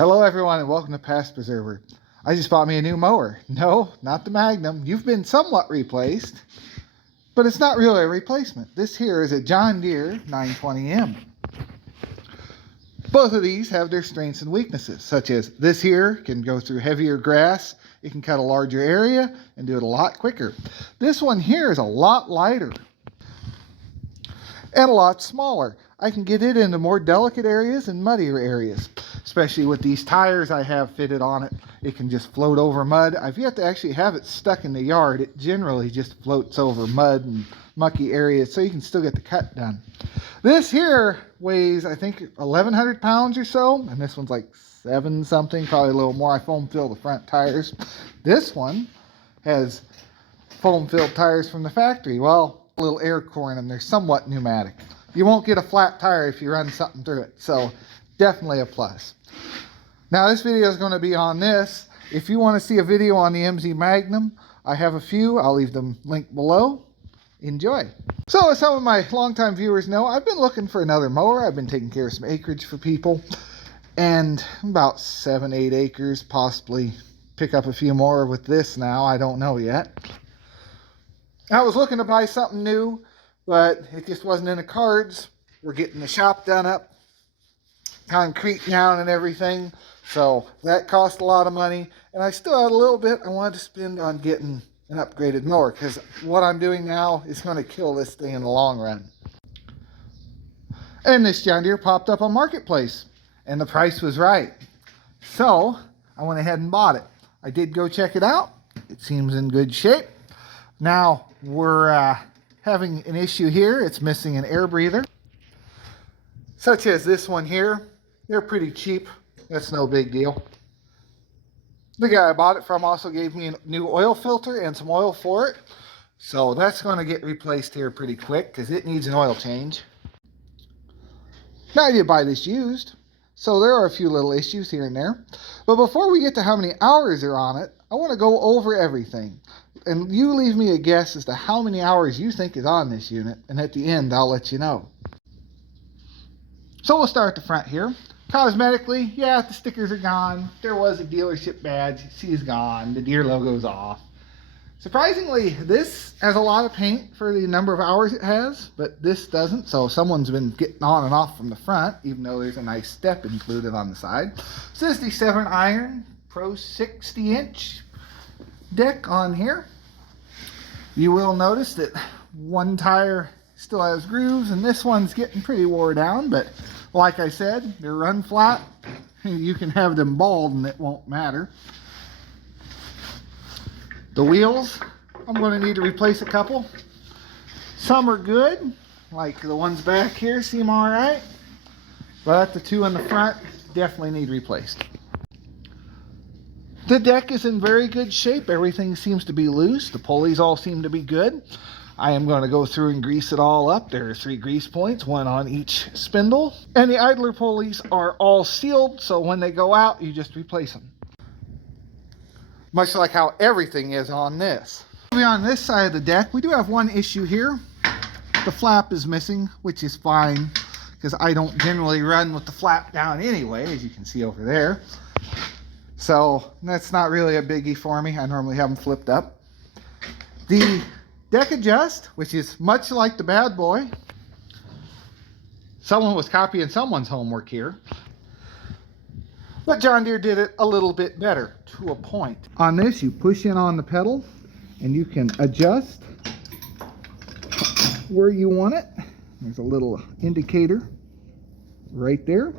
Hello everyone and welcome to Past Preserver. I just bought me a new mower. No, not the Magnum. You've been somewhat replaced, but it's not really a replacement. This here is a John Deere 920M. Both of these have their strengths and weaknesses, such as this here can go through heavier grass, it can cut a larger area and do it a lot quicker. This one here is a lot lighter and a lot smaller. I can get it into more delicate areas and muddier areas, especially with these tires I have fitted on it. It can just float over mud. I've yet to actually have it stuck in the yard. It generally just floats over mud and mucky areas, so you can still get the cut done. This here weighs, I think, 1,100 pounds or so, and this one's like 7 something, probably a little more. I foam fill the front tires. This one has foam filled tires from the factory. Well, a little air core in them. They're somewhat pneumatic. You won't get a flat tire if you run something through it, so definitely a plus. Now this video is going to be on this. If you want to see a video on the MZ Magnum, I have a few. I'll leave them linked below. Enjoy. So as some of my longtime viewers know, I've been looking for another mower. I've been taking care of some acreage for people, and about 7-8 acres, possibly pick up a few more with this now. I don't know yet. I was looking to buy something new, but it just wasn't in the cards. We're getting the shop done up, concrete down and everything, so that cost a lot of money, and I still had a little bit I wanted to spend on getting an upgraded mower, because what I'm doing now is going to kill this thing in the long run. And this John Deere popped up on Marketplace, and the price was right, so I went ahead and bought it. I did go check it out. It seems in good shape. Now we're having an issue here. It's missing an air breather, such as this one here. They're pretty cheap. That's no big deal. The guy I bought it from also gave me a new oil filter and some oil for it, so that's going to get replaced here pretty quick because it needs an oil change. Now I did buy this used, so there are a few little issues here and there, but before we get to how many hours are on it, I want to go over everything, and you leave me a guess as to how many hours you think is on this unit, and at the end I'll let you know. So we'll start at the front here. Cosmetically, yeah, the stickers are gone. There was a dealership badge. See, is gone. The Deere logo's off. Surprisingly, this has a lot of paint for the number of hours it has, but this doesn't, so someone's been getting on and off from the front, even though there's a nice step included on the side. So this is the 7 iron Pro 60-inch deck on here. You will notice that one tire still has grooves, and this one's getting pretty wore down, but like I said, they're run flat. You can have them bald and it won't matter. The wheels, I'm going to need to replace a couple. Some are good, like the ones back here seem alright, but the 2 in the front definitely need replaced. The deck is in very good shape. Everything seems to be loose. The pulleys all seem to be good. I am going to go through and grease it all up. There are 3 grease points, 1 on each spindle. And the idler pulleys are all sealed, so when they go out, you just replace them. Much like how everything is on this. Moving on this side of the deck, we do have one issue here. The flap is missing, which is fine, because I don't generally run with the flap down anyway, as you can see over there. So that's not really a biggie for me. I normally have them flipped up. The deck adjust, which is much like the bad boy. Someone was copying someone's homework here. But John Deere did it a little bit better, to a point. On this, you push in on the pedal, and you can adjust where you want it. There's a little indicator right there.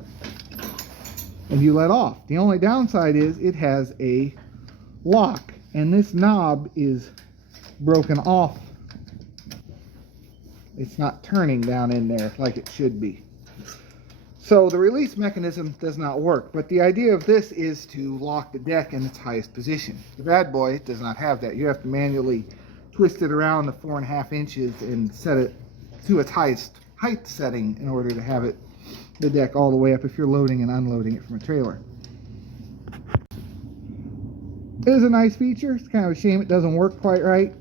And you let off. The only downside is it has a lock, and this knob is broken off. It's not turning down in there like it should be. So the release mechanism does not work, but the idea of this is to lock the deck in its highest position. The bad boy does not have that. You have to manually twist it around the 4.5 inches and set it to its highest height setting in order to have it the deck all the way up if you're loading and unloading it from a trailer. It is a nice feature. It's kind of a shame it doesn't work quite right.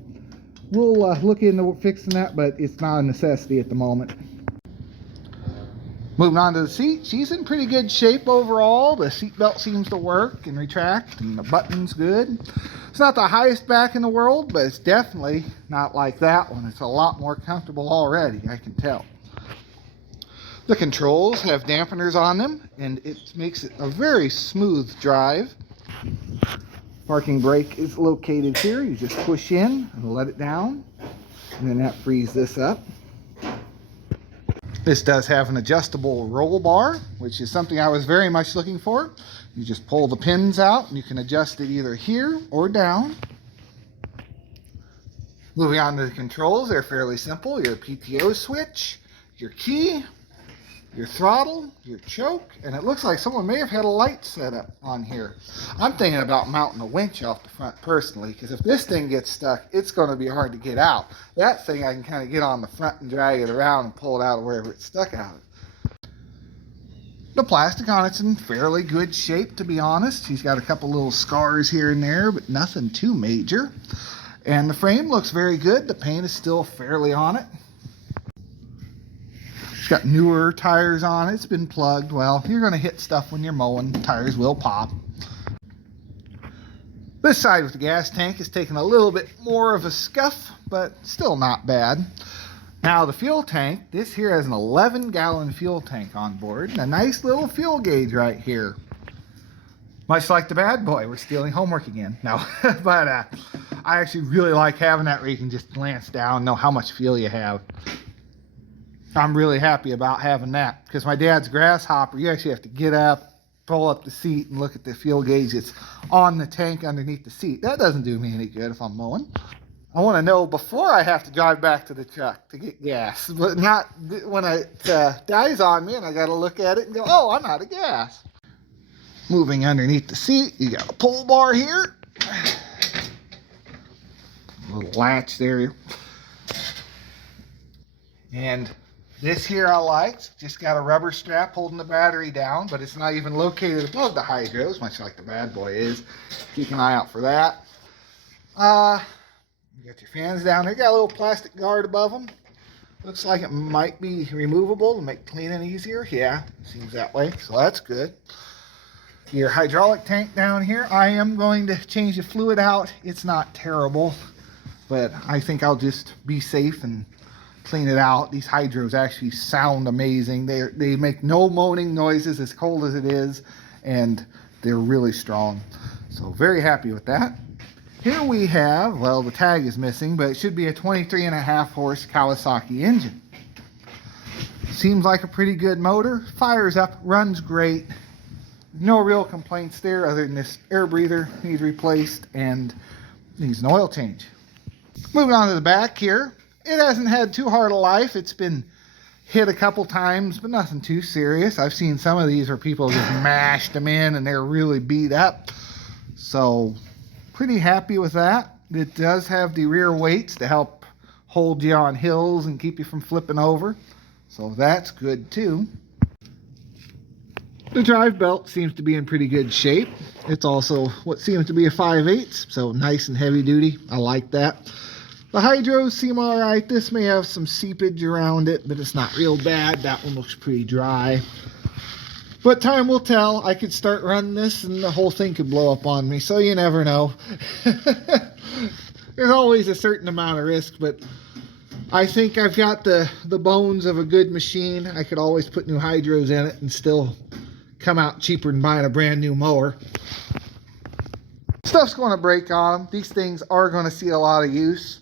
We'll look into fixing that, but it's not a necessity at the moment. Moving on to the seat, she's in pretty good shape overall. The seat belt seems to work and retract, and the button's good. It's not the highest back in the world, but it's definitely not like that one. It's a lot more comfortable already, I can tell. The controls have dampeners on them, and it makes it a very smooth drive. Parking brake is located here. You just push in and let it down, and then that frees this up. This does have an adjustable roll bar, which is something I was very much looking for. You just pull the pins out and you can adjust it either here or down. Moving on to the controls, they're fairly simple. Your PTO switch, your key, your throttle, your choke, and it looks like someone may have had a light set up on here. I'm thinking about mounting a winch off the front personally, because if this thing gets stuck, it's going to be hard to get out. That thing I can kind of get on the front and drag it around and pull it out of wherever it's stuck out of. The plastic on it's in fairly good shape, to be honest. He's got a couple little scars here and there, but nothing too major. And the frame looks very good. The paint is still fairly on it. It's got newer tires on it. It's been plugged. Well, you're going to hit stuff when you're mowing. Tires will pop. This side with the gas tank is taking a little bit more of a scuff, but still not bad. Now the fuel tank, this here has an 11-gallon fuel tank on board, and a nice little fuel gauge right here. Much like the bad boy, we're stealing homework again. No, but I actually really like having that where you can just glance down, know how much fuel you have. I'm really happy about having that, because my dad's grasshopper, you actually have to get up, pull up the seat, and look at the fuel gauge. It's on the tank underneath the seat. That doesn't do me any good if I'm mowing. I want to know before I have to drive back to the truck to get gas, but not when it dies on me and I got to look at it and go, oh, I'm out of gas. Moving underneath the seat, you got a pull bar here. A little latch there. And this here I liked. Just got a rubber strap holding the battery down, but it's not even located above the hydros, much like the bad boy is. Keep an eye out for that. You got your fans down there. You got a little plastic guard above them. Looks like it might be removable to make cleaning easier. Yeah, seems that way, so that's good. Your hydraulic tank down here. I am going to change the fluid out. It's not terrible, but I think I'll just be safe and clean it out. These hydros actually sound amazing. They make no moaning noises as cold as it is, and they're really strong. So very happy with that. Here we have, well, the tag is missing, but it should be a 23.5 horse Kawasaki engine. Seems like a pretty good motor. Fires up, runs great. No real complaints there other than this air breather needs replaced and needs an oil change. Moving on to the back here. It hasn't had too hard a life. It's been hit a couple times, but nothing too serious. I've seen some of these where people just mashed them in and they're really beat up. So pretty happy with that. It does have the rear weights to help hold you on hills and keep you from flipping over. So that's good too. The drive belt seems to be in pretty good shape. It's also what seems to be a 5/8, so nice and heavy duty. I like that. The hydros seem all right. This may have some seepage around it, but it's not real bad. That one looks pretty dry. But time will tell. I could start running this and the whole thing could blow up on me, so you never know. There's always a certain amount of risk, but I think I've got the bones of a good machine. I could always put new hydros in it and still come out cheaper than buying a brand new mower. Stuff's going to break on them. These things are going to see a lot of use,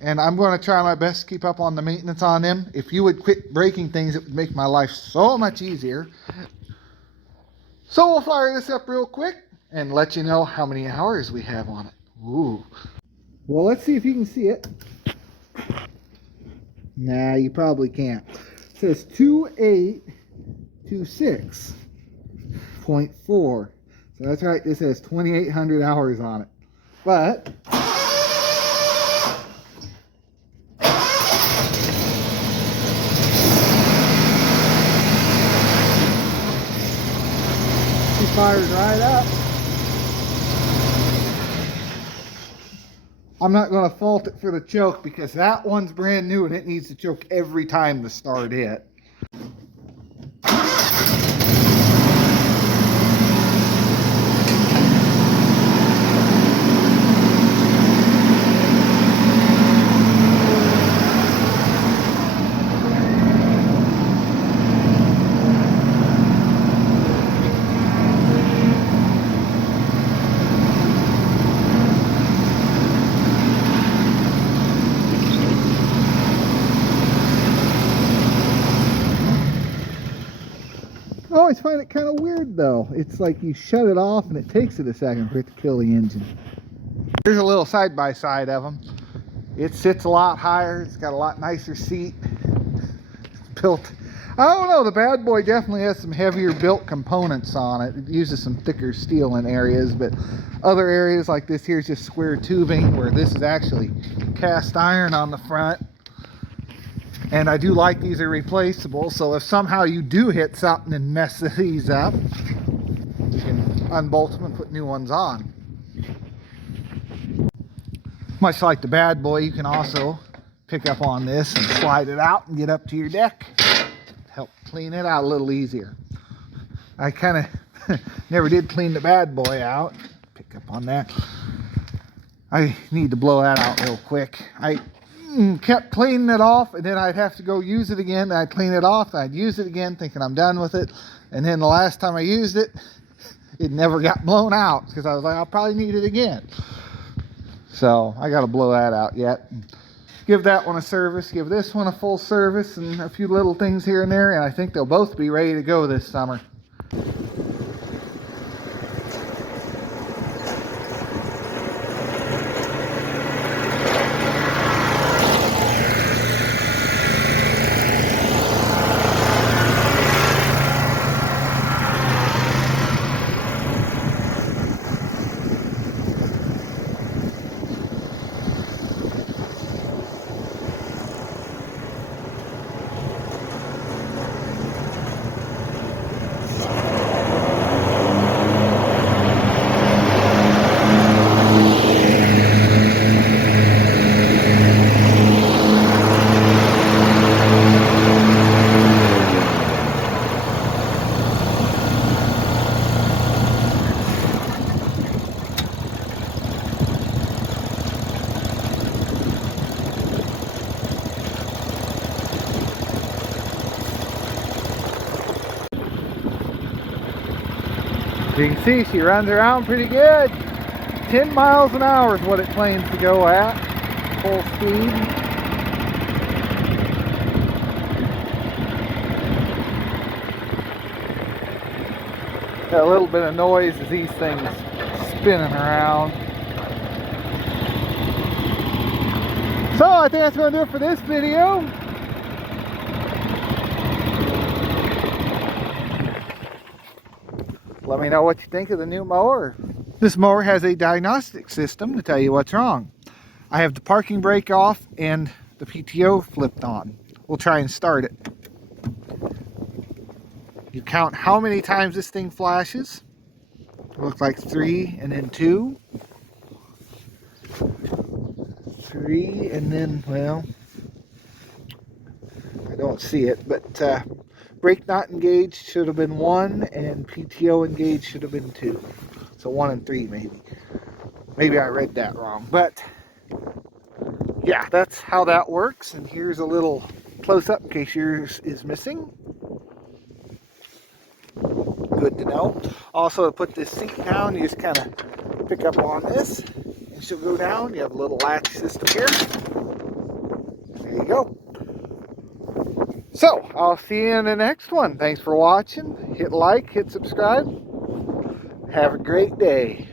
and I'm going to try my best to keep up on the maintenance on them. If you would quit breaking things, it would make my life so much easier. So we'll fire this up real quick and let you know how many hours we have on it. Ooh. Well, let's see if you can see it. Nah, you probably can't. It says 2826.4. So that's right, this has 2,800 hours on it. But she fires right up. I'm not going to fault it for the choke because that one's brand new and it needs to choke every time to start it. I always find it kind of weird though. It's like you shut it off and it takes it a second for it to kill the engine. Here's a little side by side of them. It sits a lot higher. It's got a lot nicer seat. It's built, I don't know, the bad boy definitely has some heavier built components on it. It uses some thicker steel in areas, but other areas like this here is just square tubing, where this is actually cast iron on the front. And I do like these are replaceable, so if somehow you do hit something and mess these up, you can unbolt them and put new ones on. Much like the bad boy, you can also pick up on this and slide it out and get up to your deck. Help clean it out a little easier. I kind of never did clean the bad boy out. Pick up on that. I need to blow that out real quick. I kept cleaning it off, and then I'd have to go use it again. I'd clean it off, I'd use it again thinking I'm done with it, and then the last time I used it, it never got blown out because I was like, I'll probably need it again. So I got to blow that out yet. Give that one a service, give this one a full service, and a few little things here and there, and I think they'll both be ready to go this summer. You can see she runs around pretty good. 10 miles an hour is what it claims to go at, full speed. Got a little bit of noise as these things spinning around. So I think that's going to do it for this video. Let me know what you think of the new mower. This mower has a diagnostic system to tell you what's wrong. I have the parking brake off and the PTO flipped on. We'll try and start it. You count how many times this thing flashes. It looks like 3 and then 2. 3 and then, well, I don't see it, but brake not engaged should have been 1 and PTO engaged should have been 2. So 1 and 3 maybe. Maybe I read that wrong, but yeah, that's how that works. And here's a little close-up in case yours is missing. Good to know. Also, to put this seat down, you just kind of pick up on this and she'll go down. You have a little latch system here. There you go. So, I'll see you in the next one. Thanks for watching. Hit like, hit subscribe. Have a great day.